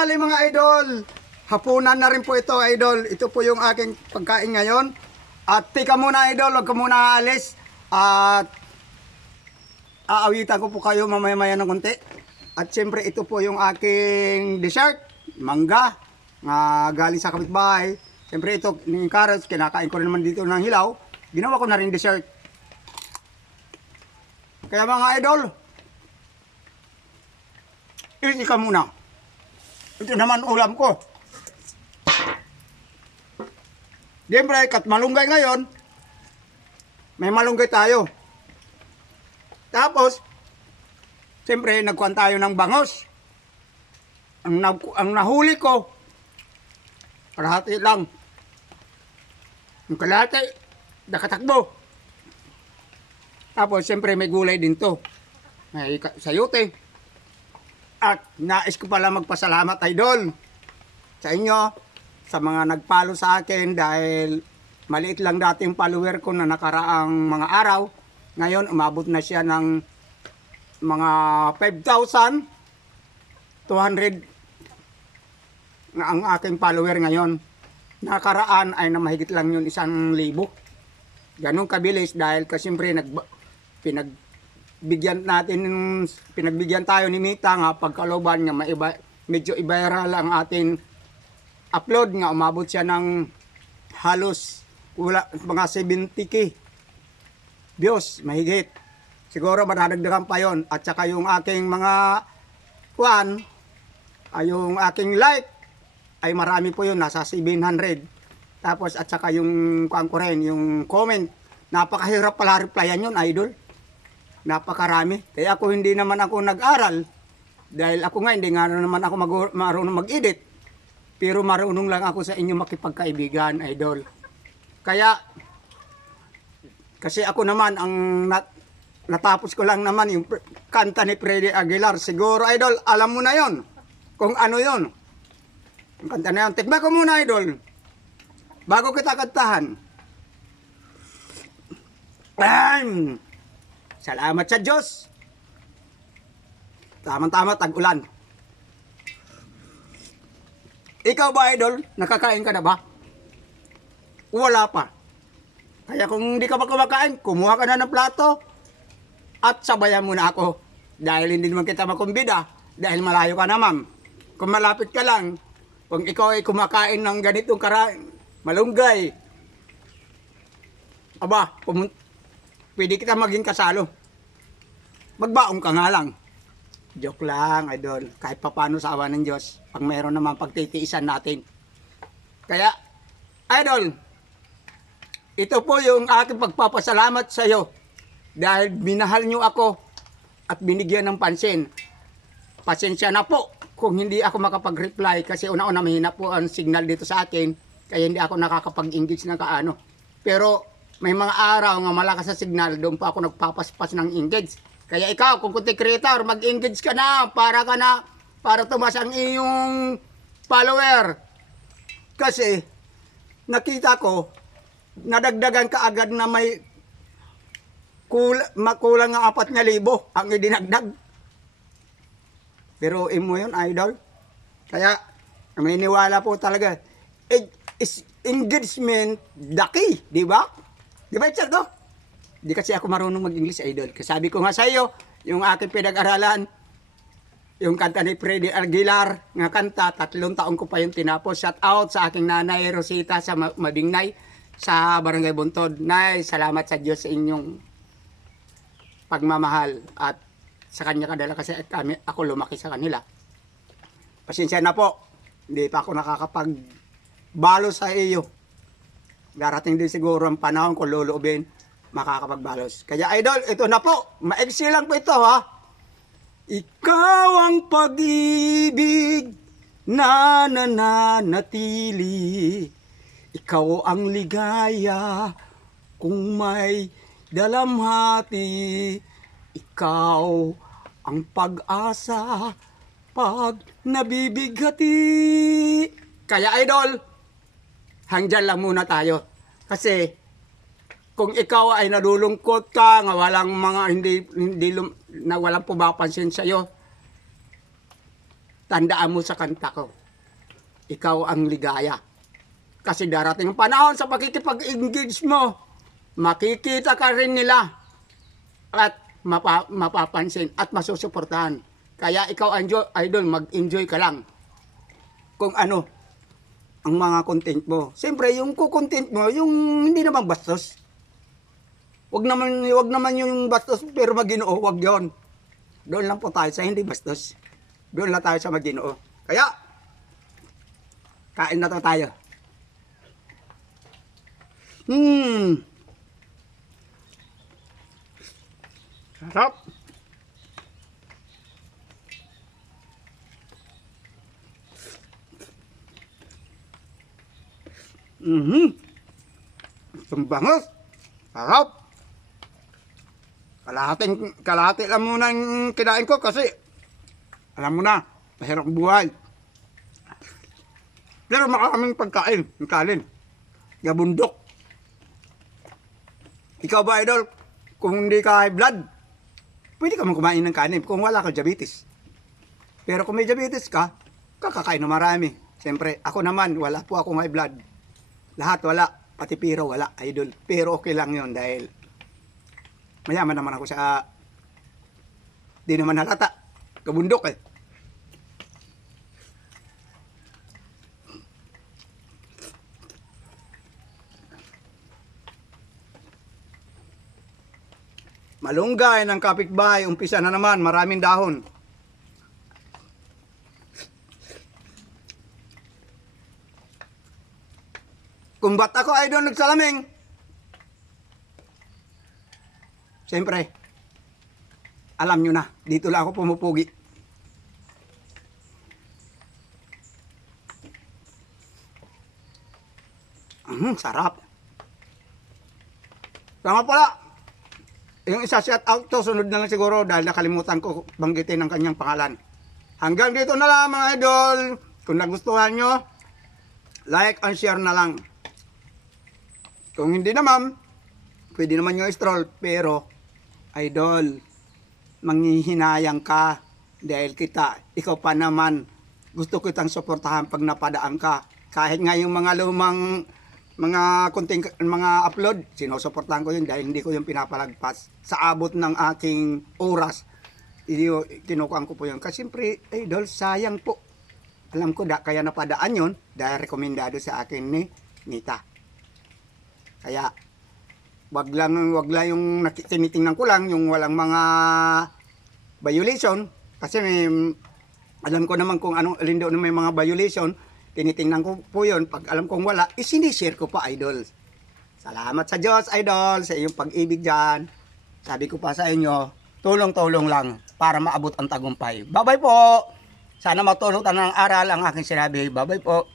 tanghali mga idol. Hapunan na rin po ito idol. Ito po yung aking pagkain ngayon. At tika muna idol, huwag ka muna aalis. At aawitan ko po kayo mamaya-maya ng konti. At siyempre ito po yung aking dessert. Mangga. Galing sa kapitbahay. Siyempre ito, yung carrots, kinakain ko rin naman dito ng hilaw. Ginawa ko na rin dessert. Kaya mga idol, isi ka muna. Ito naman ulam ko. Siyempre, kat malunggay ngayon, may malunggay tayo. Tapos, siyempre, nagkuhan tayo ng bangos. Ang nahuli ko, kalahati lang. Yung kalahati, nakatakbo. Tapos, siyempre, may gulay din to. May sayote. At nais ko pala magpasalamat, idol, sa inyo, sa mga nagpalo sa akin dahil maliit lang dati yung follower ko na nakaraang mga araw. Ngayon, umabot na siya ng mga 5,200 na ang aking follower ngayon. Nakaraan ay na mahigit lang yun 1,000. Ganun kabilis dahil kasyempre pinagbigyan tayo ni Mita nga pagkalooban nga medyo i-viral ang ating upload nga umabot siya ng halos mga 70k views mahigit. Siguro madadagdagan pa yon. At saka yung aking mga yung aking like ay marami po yun, nasa 700. Tapos at saka yung ko rin, yung comment, napakahirap pala replyan yun, idol. Napakarami. Kaya ako hindi naman ako nag-aral dahil ako nga hindi nga naman ako marunong mag-edit. Pero marunong lang ako sa inyo makipagkaibigan, idol. Kaya, kasi ako naman, natapos ko lang naman yung kanta ni Freddy Aguilar. Siguro, idol, alam mo na yon kung ano yon. Yung kanta na yun. Tikman ko muna, idol. Bago kita kantahan. Salamat sa Diyos. Tama-tama, tag-ulan. Ikaw ba, idol? Nakakain ka na ba? Wala pa. Kaya kung hindi ka pa kumakain, kumuha ka na ng plato at sabayan mo na ako. Dahil hindi naman kita makumbida. Dahil malayo ka naman. Kung malapit ka lang, kung ikaw ay kumakain ng ganitong malunggay, aba, pwede kita maging kasalo. Magbaong ka nga lang. Joke lang, idol. Kahit papano sa awa ng Diyos, pag mayroon naman pagtitiisan natin. Kaya, idol, ito po yung aking pagpapasalamat sa iyo. Dahil binahal nyo ako at binigyan ng pansin. Pasensya na po kung hindi ako makapag-reply kasi una-una mahina po ang signal dito sa akin. Kaya hindi ako nakakapag-engage ng kaano. Pero may mga araw nga malakas sa signal, doon pa ako nagpapaspas ng engage. Kaya ikaw, kung content creator, mag-engage ka na para tumas ang iyong follower. Kasi, nakita ko, nadagdagan ka agad na may makulang ng 4,000 ang idinagdag. Pero imo yun, idol. Kaya, may niwala po talaga. Engagement, daki, di ba? Di ba, Richard, no? Di kasi ako marunong mag-English, idol. Kasi sabi ko nga sa iyo, yung aking pinag-aralan, yung kanta ni Freddy Aguilar, nga kanta, 3 taon ko pa yung tinapos. Shout out sa aking nanay Rosita sa Mabingnay, sa Barangay Buntod. Nay, salamat sa Diyos sa inyong pagmamahal. At sa kanya kadala kasi ako lumaki sa kanila. Pasensya na po, hindi pa ako nakakapag-balo sa iyo. Darating din siguro ang panahon kung luluubin, makakapagbalos. Kaya idol, ito na po. Maiksi lang po ito ha. Ikaw ang pag-ibig na nananatili. Ikaw ang ligaya kung may dalamhati. Ikaw ang pag-asa pag nabibighati. Kaya idol, hanggang lang muna tayo. Kasi kung ikaw ay nalulungkot ka, nga walang mga walang pumapansin sa iyo, tandaan mo sa kanta ko, ikaw ang ligaya. Kasi darating ang panahon sa pakikipag-engage mo, makikita ka rin nila at mapapansin at masusuportahan. Kaya ikaw, idol, mag-enjoy ka lang kung ano ang mga content mo. Siyempre, yung content mo, yung hindi naman bastos. Wag naman yung bastos pero Maginoo, wag yon. Doon lang po tayo sa hindi bastos. Doon lang tayo sa Maginoo. Kaya, kain na to tayo. Sarap. Ang bangos. Sarap. Kalahati lang muna yung kinain ko kasi alam mo na, mahirap buhay. Pero maraming pagkain, kanin, gabundok. Ikaw ba, idol? Kung hindi ka high blood, pwede ka kumain ng kanin kung wala ka diabetes. Pero kung may diabetes ka, kakakain na marami. Siyempre, ako naman, wala po akong high blood. Lahat wala, pati piro wala, idol. Pero okay lang yon dahil mayaman naman ako sa di naman halata. Kabundok eh. Malunggay ng kapitbahay, umpisa na naman, maraming dahon. Kung ba't ako ay doon nagsalaming, siyempre, alam nyo na, dito lang ako pumupugi. Sarap. Tama pala. Yung isa shout out to, sunod na lang siguro dahil nakalimutan ko banggitin ang kanyang pangalan. Hanggang dito na lang mga idol. Kung nagustuhan nyo, like and share na lang. Kung hindi naman, pwede naman nyo stroll. Pero, idol, manghihinayang ka dahil ikaw pa naman, gusto kitang suportahan pag napadaan ka. Kahit nga yung mga lumang mga konting mga upload, sinusuportahan ko yun dahil hindi ko yung pinapalagpas sa abot ng aking oras. Kinukuhaan ko po yun. Kasi siyempre, idol, sayang po. Alam ko kaya napadaan yun dahil rekomendado sa akin ni Nita. Kaya wag lang yung tinitingnan ko lang yung walang mga violation kasi alam ko naman kung anong alin doon may mga violation. Tinitingnan ko po yun. Pag alam kong wala, isinishare ko pa, idol. Salamat sa Diyos, idol, sa iyong pag-ibig dyan. Sabi ko pa sa inyo, tulong-tulong lang para maabot ang tagumpay. Bye-bye po! Sana matulog ng aral ang aking sinabi. Bye-bye po!